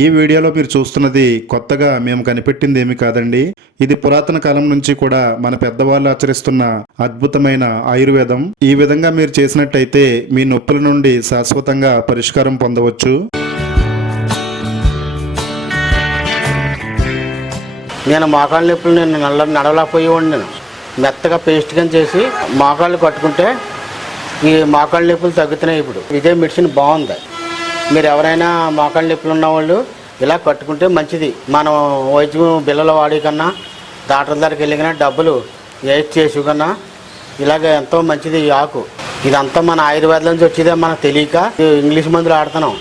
ఈ వీడియోలో మీరు చూస్తున్నది కొత్తగా మేము కనిపెట్టింది ఏమీ కాదండి. ఇది పురాతన కాలం నుంచి కూడా మన పెద్దవాళ్ళు ఆచరిస్తున్న అద్భుతమైన ఆయుర్వేదం. ఈ విధంగా మీరు చేసినట్టయితే మీ నొప్పుల నుండి శాశ్వతంగా పరిష్కారం పొందవచ్చు. నేను మోకాళ్ళ నొప్పులు నడవలేకపోయేవాడిని. నేను మెత్తగా పేస్ట్ గా చేసి మోకాళ్ళు కట్టుకుంటే ఈ మోకాళ్ళ నొప్పులు తగ్గుతున్నాయి. ఇప్పుడు ఇదే మెడిసిన్ బాగుంది. మీరు ఎవరైనా మోకాళ్ళ నొప్పులు ఉన్నవాళ్ళు ఇలా కట్టుకుంటే మంచిది. మనం వైద్యం బిళ్ళలు వాడే కన్నా డాక్టర్ దగ్గరికి వెళ్ళి కన్నా డబ్బులు వేస్ట్ చేసి కన్నా ఇలాగ ఎంతో మంచిది ఈ ఆకు. ఇదంతా మన ఆయుర్వేదం నుంచి వచ్చేదే మనకు తెలియక ఇంగ్లీష్ మందులు ఆడుతున్నాం.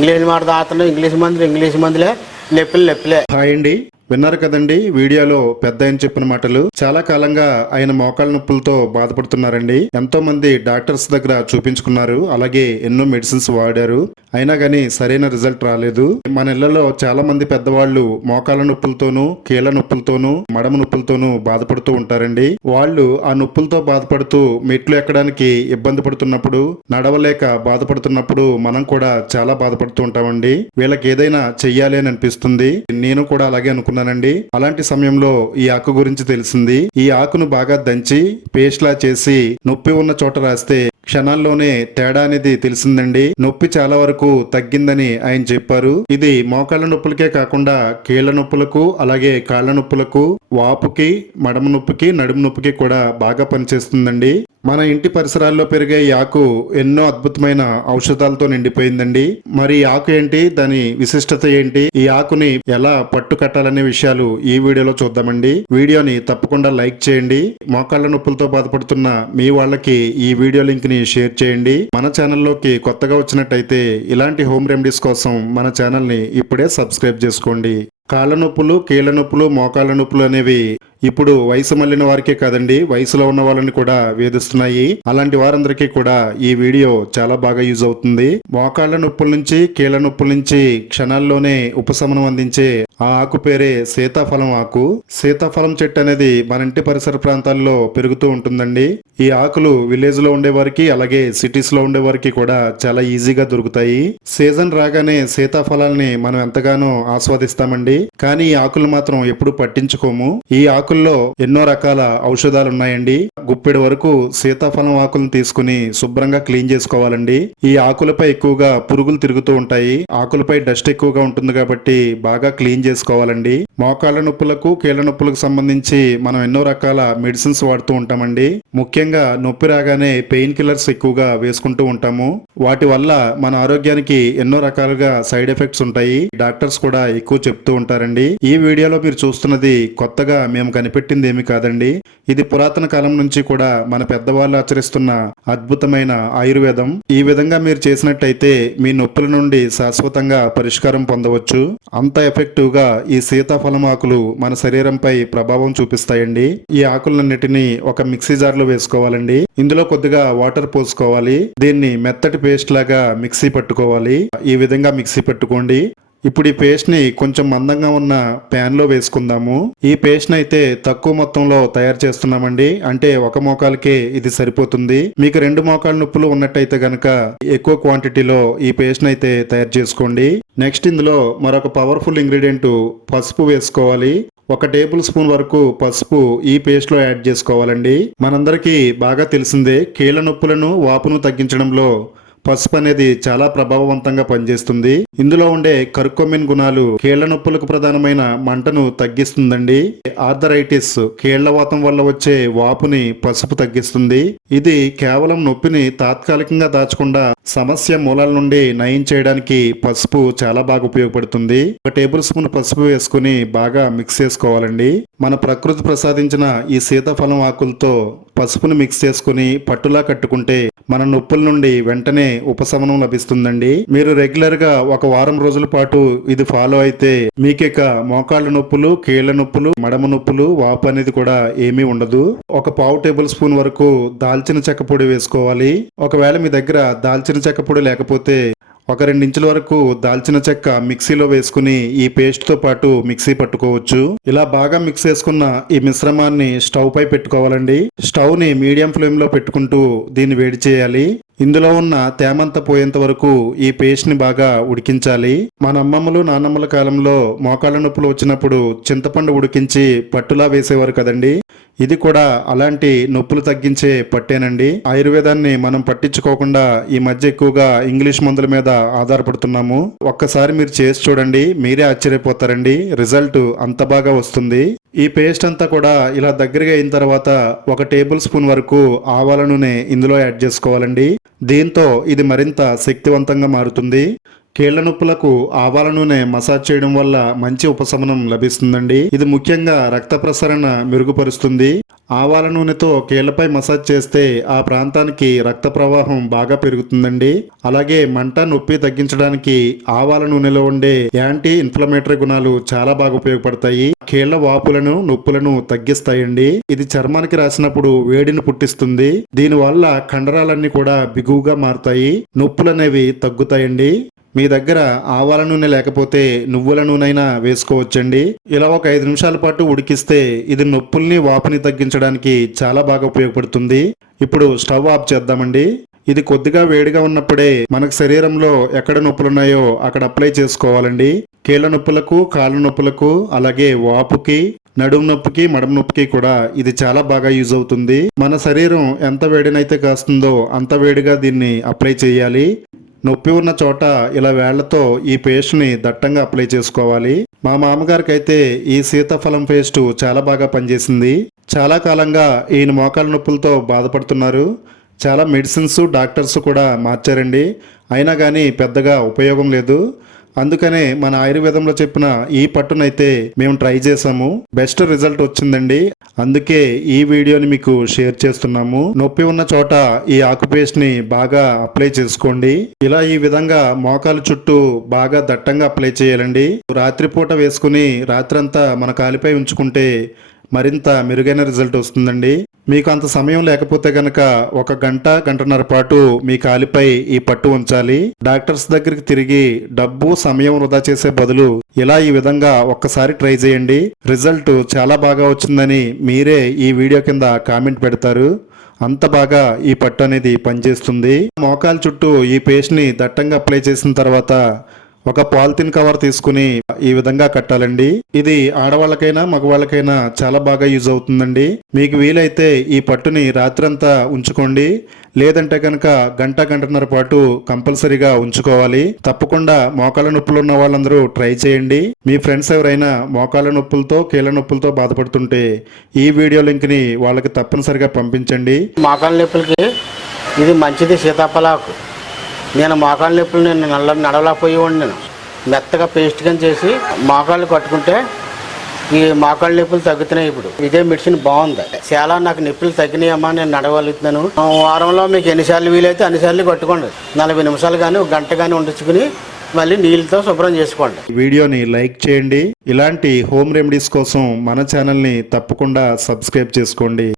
ఇంగ్లీష్ మందులే నొప్పులే. హాయ్ అండి, విన్నారు కదండి వీడియోలో పెద్ద ఆయన చెప్పిన మాటలు. చాలా కాలంగా ఆయన మోకాళ్ళ నొప్పులతో బాధపడుతున్నారండి. ఎంతో మంది డాక్టర్స్ దగ్గర చూపించుకున్నారు, అలాగే ఎన్నో మెడిసిన్స్ వాడారు. అయినా గానీ సరైన రిజల్ట్ రాలేదు. మన ఇళ్లలో చాలా మంది పెద్దవాళ్ళు మోకాళ్ళ నొప్పులతోనూ, కీళ్ల నొప్పులతోనూ, మడమ నొప్పులతోనూ బాధపడుతూ ఉంటారండి. వాళ్ళు ఆ నొప్పులతో బాధపడుతూ మెట్లు ఎక్కడానికి ఇబ్బంది పడుతున్నప్పుడు, నడవలేక బాధపడుతున్నప్పుడు మనం కూడా చాలా బాధపడుతూ ఉంటామండి. వీళ్ళకి ఏదైనా చెయ్యాలి అని అనిపిస్తుంది. నేను కూడా అలాగే అనుకున్నాను. అలాంటి సమయంలో ఈ ఆకు గురించి తెలిసింది. ఈ ఆకును బాగా దంచి పేస్ట్ లా చేసి నొప్పి ఉన్న చోట రాస్తే క్షణాల్లోనే తేడా అనేది తెలిసిందండి. నొప్పి చాలా వరకు తగ్గిందని ఆయన చెప్పారు. ఇది మోకాళ్ళ నొప్పులకే కాకుండా కీళ్ల నొప్పులకు, అలాగే కాళ్ల నొప్పులకు, వాపుకి, మడమ నొప్పికి, నడుము నొప్పికి కూడా బాగా పనిచేస్తుందండి. మన ఇంటి పరిసరాల్లో పెరిగే ఈ ఆకు ఎన్నో అద్భుతమైన ఔషధాలతో నిండిపోయిందండి. మరి ఈ ఆకు ఏంటి, దాని విశిష్టత ఏంటి, ఈ ఆకుని ఎలా పట్టు కట్టాలనే విషయాలు ఈ వీడియోలో చూద్దామండి. వీడియోని తప్పకుండా లైక్ చేయండి. మోకాళ్ళ నొప్పులతో బాధపడుతున్న మీ వాళ్ళకి ఈ వీడియో లింక్ ని షేర్ చేయండి. మన ఛానల్లోకి కొత్తగా వచ్చినట్టయితే ఇలాంటి హోమ్ రెమెడీస్ కోసం మన ఛానల్ ని ఇప్పుడే సబ్స్క్రైబ్ చేసుకోండి. కాళ్ళ నొప్పులు, కీళ్ల నొప్పులు, మోకాళ్ళ నొప్పులు అనేవి ఇప్పుడు వయసు మళ్ళిన వారికే కాదండి, వయసులో ఉన్న వాళ్ళని కూడా వేధిస్తున్నాయి. అలాంటి వారందరికీ కూడా ఈ వీడియో చాలా బాగా యూజ్ అవుతుంది. మోకాళ్ళ నొప్పుల నుంచి, కీళ్ల నొప్పుల నుంచి క్షణాల్లోనే ఉపశమనం అందించే ఆ ఆకు పేరే సీతాఫలం ఆకు. సీతాఫలం చెట్టు అనేది మన ఇంటి పరిసర ప్రాంతాల్లో పెరుగుతూ ఉంటుందండి. ఈ ఆకులు విలేజ్ లో ఉండే వారికి, అలాగే సిటీస్ లో ఉండే వారికి కూడా చాలా ఈజీగా దొరుకుతాయి. సీజన్ రాగానే సీతాఫలాల్ని మనం ఎంతగానో ఆస్వాదిస్తామండి. కానీ ఈ ఆకులు మాత్రం ఎప్పుడు పట్టించుకోము. ఈ ఆకుల్లో ఎన్నో రకాల ఔషధాలు ఉన్నాయండి. గుప్పెడు వరకు సీతాఫలం ఆకులను తీసుకుని శుభ్రంగా క్లీన్ చేసుకోవాలండి. ఈ ఆకులపై ఎక్కువగా పురుగులు తిరుగుతూ ఉంటాయి. ఆకులపై డస్ట్ ఎక్కువగా ఉంటుంది కాబట్టి బాగా క్లీన్ చేసుకోవాలండి. మోకాళ్ళ నొప్పులకు, కీళ్ల నొప్పులకు సంబంధించి మనం ఎన్నో రకాల మెడిసిన్స్ వాడుతూ ఉంటామండి. ముఖ్యంగా నొప్పి రాగానే పెయిన్ కిల్లర్స్ ఎక్కువగా వేసుకుంటూ ఉంటాము. వాటి వల్ల మన ఆరోగ్యానికి ఎన్నో రకాలుగా సైడ్ ఎఫెక్ట్స్ ఉంటాయి. డాక్టర్స్ కూడా ఎక్కువ చెప్తూ ఉంటారండి. ఈ వీడియోలో మీరు చూస్తున్నది కొత్తగా మేము కనిపెట్టింది ఏమీ కాదండి. ఇది పురాతన కాలం నుంచి కూడా మన పెద్దవాళ్ళు ఆచరిస్తున్న అద్భుతమైన ఆయుర్వేదం. ఈ విధంగా మీరు చేసినట్టయితే మీ నొప్పుల నుండి శాశ్వతంగా పరిష్కారం పొందవచ్చు. అంత ఎఫెక్టివ్ గా ఈ సీతాఫలం ఆకులు మన శరీరంపై ప్రభావం చూపిస్తాయండి. ఈ ఆకులన్నిటినీ ఒక మిక్సీ జార్ లో వేసుకోవాలండి. ఇందులో కొద్దిగా వాటర్ పోసుకోవాలి. దీన్ని మెత్తటి పేస్ట్ లాగా మిక్సీ పట్టుకోవాలి. ఈ విధంగా మిక్సీ పట్టుకోండి. ఇప్పుడు ఈ పేస్ట్ ని కొంచెం మందంగా ఉన్న ప్యాన్ లో వేసుకుందాము. ఈ పేస్ట్ ని అయితే తక్కువ మొత్తంలో తయారు చేస్తున్నామండి. అంటే ఒక మోకాలకే ఇది సరిపోతుంది. మీకు 2 మోకాళ్ళ నొప్పులు ఉన్నట్టయితే గనక ఎక్కువ క్వాంటిటీలో ఈ పేస్ట్ ని అయితే తయారు చేసుకోండి. నెక్స్ట్ ఇందులో మరొక పవర్ఫుల్ ఇంగ్రీడియంట్ పసుపు వేసుకోవాలి. 1 టేబుల్ స్పూన్ వరకు పసుపు ఈ పేస్ట్ లో యాడ్ చేసుకోవాలండి. మనందరికీ బాగా తెలిసిందే, కీళ్ల నొప్పులను, వాపును తగ్గించడంలో పసుపు అనేది చాలా ప్రభావవంతంగా పనిచేస్తుంది. ఇందులో ఉండే కర్కుమిన్ గుణాలు కీళ్ల నొప్పులకు ప్రధానమైన మంటను తగ్గిస్తుందండి. ఆర్థరైటిస్, కీళ్లవాతం వల్ల వచ్చే వాపుని పసుపు తగ్గిస్తుంది. ఇది కేవలం నొప్పిని తాత్కాలికంగా దాచకుండా సమస్య మూలాల నుండి నయం చేయడానికి పసుపు చాలా బాగా ఉపయోగపడుతుంది. 1 టేబుల్ స్పూన్ పసుపు వేసుకుని బాగా మిక్స్ చేసుకోవాలండి. మన ప్రకృతి ప్రసాదించిన ఈ సీతాఫలం ఆకులతో పసుపును మిక్స్ చేసుకుని పట్టులా కట్టుకుంటే మన నొప్పుల నుండి వెంటనే ఉపశమనం లభిస్తుందండి. మీరు రెగ్యులర్ గా 1 వారం రోజుల పాటు ఇది ఫాలో అయితే మీకిక మోకాళ్ళ నొప్పులు, కీళ్ల నొప్పులు, మడమ నొప్పులు, వాపు అనేది కూడా ఏమీ ఉండదు. 1 పావు టేబుల్ స్పూన్ వరకు దాల్చిన చెక్క పొడి వేసుకోవాలి. ఒకవేళ మీ దగ్గర దాల్చిన చెక్క పొడి లేకపోతే ఒక 2 ఇంచుల వరకు దాల్చిన చెక్క మిక్సీలో వేసుకుని ఈ పేస్ట్ తో పాటు మిక్సీ పట్టుకోవచ్చు. ఇలా బాగా మిక్స్ చేసుకున్న ఈ మిశ్రమాన్ని స్టవ్ పై పెట్టుకోవాలండి. స్టవ్ ని మీడియం ఫ్లేమ్ లో పెట్టుకుంటూ దీన్ని వేడి చేయాలి. ఇందులో ఉన్న తేమంత పోయేంత వరకు ఈ పేస్ట్ ని బాగా ఉడికించాలి. మన అమ్మమ్మలు నాన్నమ్మల కాలంలో మోకాళ్ళ నొప్పులు వచ్చినప్పుడు చింతపండు ఉడికించి పట్టులా వేసేవారు కదండి. ఇది కూడా అలాంటి నొప్పులు తగ్గించే పట్టేనండి. ఆయుర్వేదాన్ని మనం పట్టించుకోకుండా ఈ మధ్య ఎక్కువగా ఇంగ్లీష్ మందుల మీద ఆధారపడుతున్నాము. ఒక్కసారి మీరు చేసి చూడండి, మీరే ఆశ్చర్యపోతారండి. రిజల్ట్ అంత బాగా వస్తుంది. ఈ పేస్ట్ అంతా కూడా ఇలా దగ్గరగా అయిన తర్వాత 1 టేబుల్ స్పూన్ వరకు ఆవాల నూనె ఇందులో యాడ్ చేసుకోవాలండి. దీంతో ఇది మరింత శక్తివంతంగా మారుతుంది. కీళ్ల నొప్పులకు ఆవాల నూనె మసాజ్ చేయడం వల్ల మంచి ఉపశమనం లభిస్తుందండి. ఇది ముఖ్యంగా రక్త ప్రసరణ మెరుగుపరుస్తుంది. ఆవాల నూనెతో కీళ్లపై మసాజ్ చేస్తే ఆ ప్రాంతానికి రక్త ప్రవాహం బాగా పెరుగుతుందండి. అలాగే మంట, నొప్పి తగ్గించడానికి ఆవాల నూనెలో ఉండే యాంటీ ఇన్ఫ్లమేటరీ గుణాలు చాలా బాగా ఉపయోగపడతాయి. కీళ్ల వాపులను, నొప్పులను తగ్గిస్తాయండి. ఇది చర్మానికి రాసినప్పుడు వేడిని పుట్టిస్తుంది. దీనివల్ల కండరాలన్నీ కూడా బిగువుగా మారుతాయి, నొప్పులనేవి తగ్గుతాయండి. మీ దగ్గర ఆవాల నూనె లేకపోతే నువ్వుల నూనెైనా వేసుకోవచ్చండి. ఇలా ఒక 5 నిమిషాల పాటు ఉడికిస్తే ఇది నొప్పుల్ని, వాపుని తగ్గించడానికి చాలా బాగా ఉపయోగపడుతుంది. ఇప్పుడు స్టవ్ ఆఫ్ చేద్దామండి. ఇది కొద్దిగా వేడిగా ఉన్నప్పుడే మనకు శరీరంలో ఎక్కడ నొప్పులున్నాయో అక్కడ అప్లై చేసుకోవాలండి. కీళ్ల నొప్పులకు, కాళ్ళ నొప్పులకు, అలాగే వాపుకి, నడుము నొప్పికి, మడమ నొప్పికి కూడా ఇది చాలా బాగా యూజ్ అవుతుంది. మన శరీరం ఎంత వేడినైతే కాస్తుందో అంత వేడిగా దీన్ని అప్లై చేయాలి. నొప్పి ఉన్న చోట ఇలా వేళ్లతో ఈ పేస్ట్ని దట్టంగా అప్లై చేసుకోవాలి. మా మామగారికి అయితే ఈ సీతాఫలం పేస్ట్ చాలా బాగా పనిచేసింది. చాలా కాలంగా ఈయన మోకాళ్ళ నొప్పులతో బాధపడుతున్నారు. చాలా మెడిసిన్స్, డాక్టర్స్ కూడా మార్చారండి. అయినా కానీ పెద్దగా ఉపయోగం లేదు. అందుకనే మన ఆయుర్వేదంలో చెప్పిన ఈ పట్టునైతే మేము ట్రై చేసాము. బెస్ట్ రిజల్ట్ వచ్చిందండి. అందుకే ఈ వీడియోని మీకు షేర్ చేస్తున్నాము. నొప్పి ఉన్న చోట ఈ ఆకు పేస్ట్ ని బాగా అప్లై చేసుకోండి. ఇలా ఈ విధంగా మోకాలు చుట్టూ బాగా దట్టంగా అప్లై చేయాలండి. రాత్రిపూట వేసుకుని రాత్రంతా మన కాలిపై ఉంచుకుంటే మరింత మెరుగైన రిజల్ట్ వస్తుందండి. మీకు అంత సమయం లేకపోతే గనక 1 గంట, గంటన్నర పాటు మీ కాలిపై ఈ పట్టు ఉంచాలి. డాక్టర్స్ దగ్గరికి తిరిగి డబ్బు, సమయం వృధా చేసే బదులు ఇలా ఈ విధంగా ఒక్కసారి ట్రై చేయండి. రిజల్ట్ చాలా బాగా వచ్చిందని మీరే ఈ వీడియో కింద కామెంట్ పెడతారు. అంత బాగా ఈ పట్టు అనేది పనిచేస్తుంది. మోకాల చుట్టూ ఈ పేస్ట్ ని దట్టంగా అప్లై చేసిన తర్వాత ఒక పాలిథిన్ కవర్ తీసుకుని ఈ విధంగా కట్టాలండి. ఇది ఆడవాళ్ళకైనా మగవాళ్ళకైనా చాలా బాగా యూజ్ అవుతుందండి. మీకు వీలైతే ఈ పట్టుని రాత్రంతా ఉంచుకోండి. లేదంటే కనుక గంట, గంటన్నర పాటు కంపల్సరీగా ఉంచుకోవాలి. తప్పకుండా మోకాళ్ళ నొప్పులు ఉన్న వాళ్ళందరూ ట్రై చేయండి. మీ ఫ్రెండ్స్ ఎవరైనా మోకాళ్ళ నొప్పులతో, కీళ్ళ నొప్పులతో బాధపడుతుంటే ఈ వీడియో లింక్ ని వాళ్ళకి తప్పనిసరిగా పంపించండి. మోకాళ్ళ నొప్పులకి ఇది మంచిది. సీతాఫలాకు నేను మోకాళ్ళ నొప్పులు నడవలేకపోయేవాడిని. నేను మెత్తగా పేస్ట్ గా చేసి మోకాళ్ళు కట్టుకుంటే ఈ మోకాళ్ళ నొప్పులు తగ్గుతున్నాయి. ఇప్పుడు ఇదే మెడిసిన్ బాగుంది. చాలా నాకు నొప్పులు తగ్గినాయమ్మా, నేను నడవగలుగుతున్నాను. వారంలో మీకు ఎన్నిసార్లు వీలైతే అన్నిసార్లు కట్టుకోండి. 40 నిమిషాలు కానీ 1 గంట కానీ ఉండించుకుని మళ్ళీ నీళ్ళతో శుభ్రం చేసుకోండి. వీడియోని లైక్ చేయండి. ఇలాంటి హోమ్ రెమెడీస్ కోసం మన ఛానల్ని తప్పకుండా సబ్స్క్రైబ్ చేసుకోండి.